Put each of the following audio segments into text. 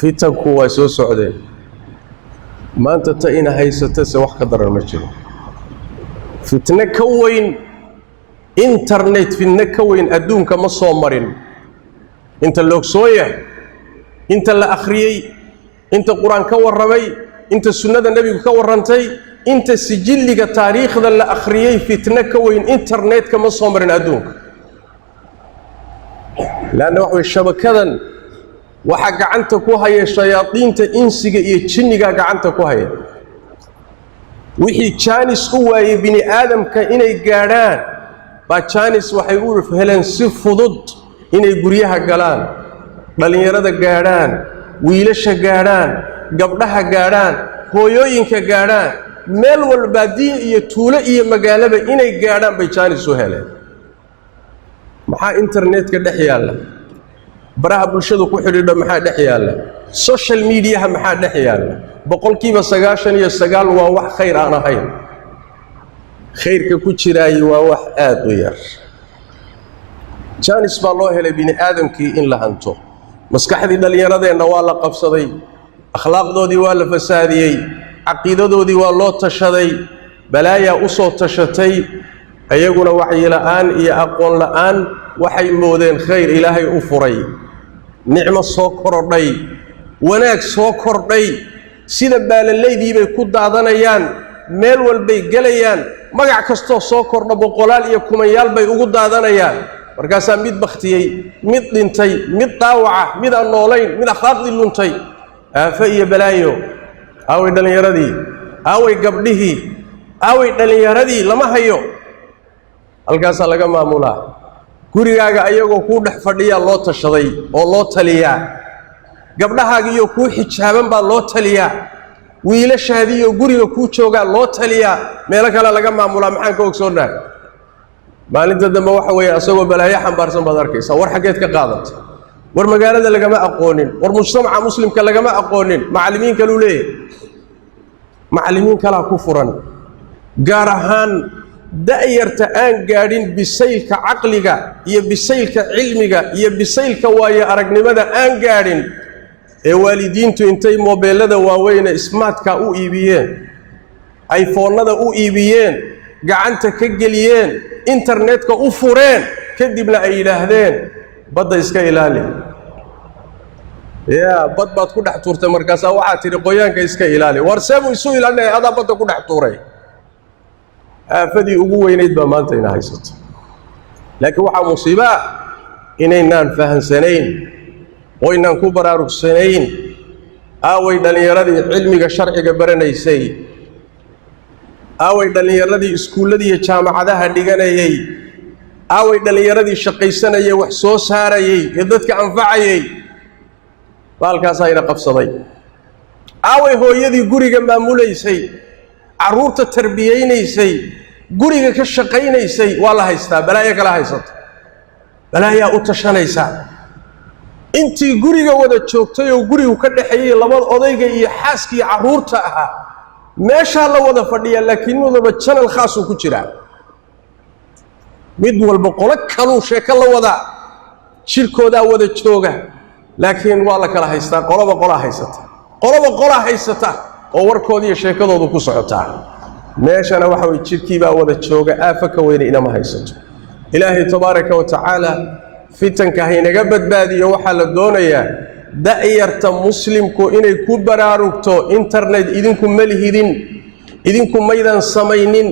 fitanku waa soo socdeen maanta ta ina haysata se wax ka daran ma jiro fitna ka weyn internet fitna ka weyn aduunka ma soo marin inta loogsooya inta la akhriyay inta quraan ka warramay inta sunnada nabiga ka warrantay inta sijilliga taariikhda la akhriyay fitna ka weyn internet ka ma soo marin aduunka laana wax shabakadan waxa gacanta ku haya shayaadiinta insiga iyo jinniga gacanta ku haya wixii jaanis u waayay bini aadamka inay gaadhaan ba jaanis waxay u heleen si fudud inay guryaha galaan dhalinyarada gaadhaan wiilasha gaadhaan gabdhaha gaadhaan hooyooyinka gaadhaan meel walba iyo tuulo iyo magaalaba inay gaadhaan bay jaanis u heleen maxaa internetka dhex yaala baraha bulshadu ku xidhiidha maxaa dhex yaala social media maxaa dhex yaala boqolkiiba 99 waa wax khayr aan ahayn khayrka ku jiraay waa wax aad u yar jaanis baa loo helay bini aadamkii in la hanto maskaxdii dhalinyaradeena waa la qabsaday akhlaaqdoodii waa la fasaadiyay caqiidadoodii waa loo tashaday balaaya u soo tashatay ayaguna wacyi la'aan iyo aqoon la'aan waxay moodeen khayr ilaahay u furay nicmo soo kordhay wanaag soo kordhay sida baalalaydi bay ku daadanayaan meel walbay galayaan magac kasto soo kordha boqolaal iyo kumayaal bay ugu daadanayaan markaas mid baktiyay mid dhintay mid daawaca mid aan noolayn mid akhlaaqdi luntay aafa iyo balaayo away dhalinyaradii away gabdhihii away dhalinyaradii lama hayo halkaas laga maamulaa gurigaaga ayagoo ku dhex fadhiya loo tashaday oo loo taliyaa gabdhahaaga iyo ku xijaaban baa loo taliyaa wiilashaadii iyo guriga ku jooga loo taliyaa meel kale laga maamulaa maxaan ka ogsoonaa maalinta dambe waxa weeye asagoo balaayo xambaarsan baad arkaysaa war xageed ka qaadat war magaalada lagama aqoonin war mujtamaca muslimka lagama aqoonin macallimiin kale u leeyahay macallimiin kala ku furan gaar ahaan da'yarta aan gaadhin bisaylka caqliga iyo bisaylka cilmiga iyo bisaylka waayo aragnimada aan gaadhin ee waalidiintu intay mobilada waaweyn smartka u iibiyeen iPhone-nada u iibiyeen gacanta ka geliyeen internetka u fureen kadibna ay yiraahdeen badda iska ilaali badbaad ku dhex tuurtay markaas waxa tiri qoyaanka iska ilaali war seebu isu ilaalinay ada badda ku dhex tuuray aafadii ugu weynayd baa maanta ina haysato laakiin waxa musiiba inaynaan fahansanayn oo inaan ku baraarugsanayn aaway dhalinyaradii cilmiga sharciga baranaysay aaway dhalinyaradii iskuuladii iyo jaamacadaha dhiganayay aaway dhalinyaradii shaqaysanayay wax soo saarayay ee dadka anfacayay baalkaas ayna qabsaday aaway hooyadii guriga maamulaysay caruurta tarbiyeynaysay guriga ka shaqaynaysay waa la haystaa balaayo kala haysato balaayaa u tashanaysa intii guriga wada joogtay oo gurigu ka dhaxeeyay labada odayga iyo xaaskii caruurta ahaa meesha la wada fadhiya laakiin wadaba channel khaas ku jira mid walba qolo kale sheeko la wada shirkooda wada jooga laakiin waa la kala haystaa qoloba qola haysata oo warkoodii iyo sheekadoodu ku socotaa meeshana waxa way jirkii baa wada jooga aafaka weyn inama haysato ilaahay tabaaraka wa tacaala fitanka haynaga badbaadiyo waxa la doonayaa da'yarta muslimku inay ku baraarugto internet idinku malihidin idinku maydan samaynin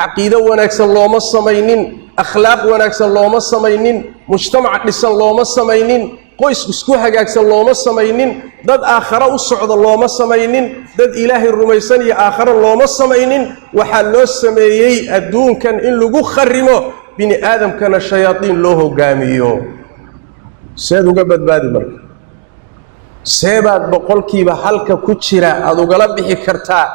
caqiido wanaagsan looma samaynin akhlaaq wanaagsan looma samaynin mujtamac dhisan looma samaynin qoys isku hagaagsan looma samaynin dad aakhira u socdo looma samaynin dad ilaahay rumaysan iyo aakhira looma samaynin waxa loo sameeyay aduunkan in lagu kharimo bini aadamkana shayaadiin loo hogaamiyo seed uga badbaadi marka seebaad boqolkiiba halka ku jira aad ugala bixi kartaa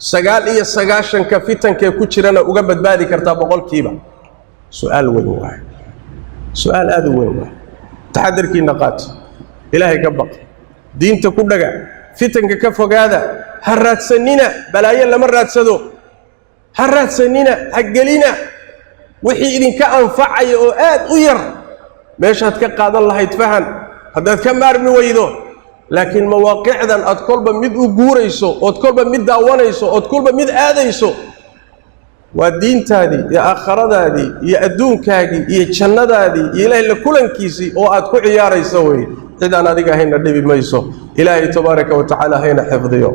99 ka fitanka ku jirana uga badbaadi kartaa boqolkiiba su'aal weyn waay su'aal aad u weyn waay taxadarkii naqaat ilaahay ka baq diinta ku dhaga fitanka ka fogaada ha raadsanina balaayo lama raadsado ha raadsanina ha gelina wixii idinka anfacay oo aad u yar meeshaad ka qaadan lahayd fahan haddaad ka maarmi weydo لكن مواقعدا أتكلب مد أجوريسو أتكلب مد داوانيسو أتكلب مد آديسو والدين تادي يا آخر دادي يا أدونك هادي يا جنة دادي إلهي لكلن كيسي أو أتكو عياري سوي إذا أنا ديك هنا النبي ميسو إلهي تبارك وتعالى هنا حفظيه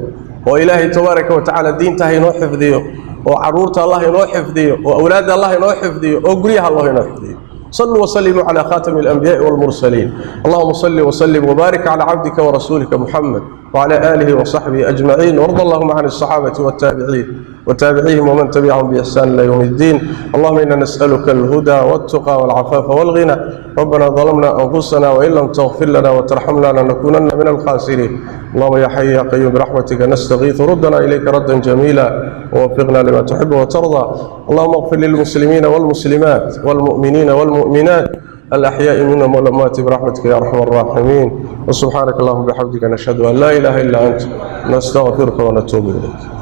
وإلهي تبارك وتعالى الدين تهي نو حفظيه وعرورة الله نو حفظيه وأولاد الله نو حفظيه وقريها الله نو حفظيه صلوا وسلموا على خاتم الأنبياء والمرسلين اللهم صل وسلم وبارك على عبدك ورسولك محمد وعلى آله وصحبه أجمعين وارض اللهم عن الصحابة والتابعين وتابعيهم ومن تبعهم بإحسان إلى يوم الدين اللهم إنا نسألك الهدى والتقى والعفاف والغنى ربنا ظلمنا أنفسنا وإن لم تغفر لنا وترحمنا لنكونن من الخاسرين اللهم يا حي يا قيوم برحمتك نستغيث ردنا إليك ردا جميلا ووفقنا لما تحب وترضى اللهم اغفر للمسلمين والمسلمات والمؤمنين والمؤمنات الأحياء منهم والأموات برحمتك يا أرحم الراحمين وسبحانك اللهم وبحمدك نشهد أن لا إله إلا أنت نستغفرك ونتوب إليك